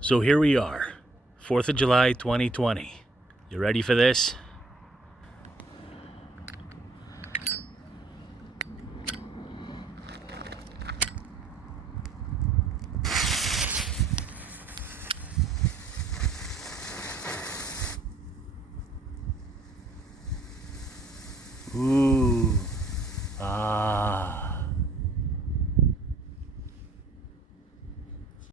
So here we are, 4th of July 2020. You ready for this? Ooh.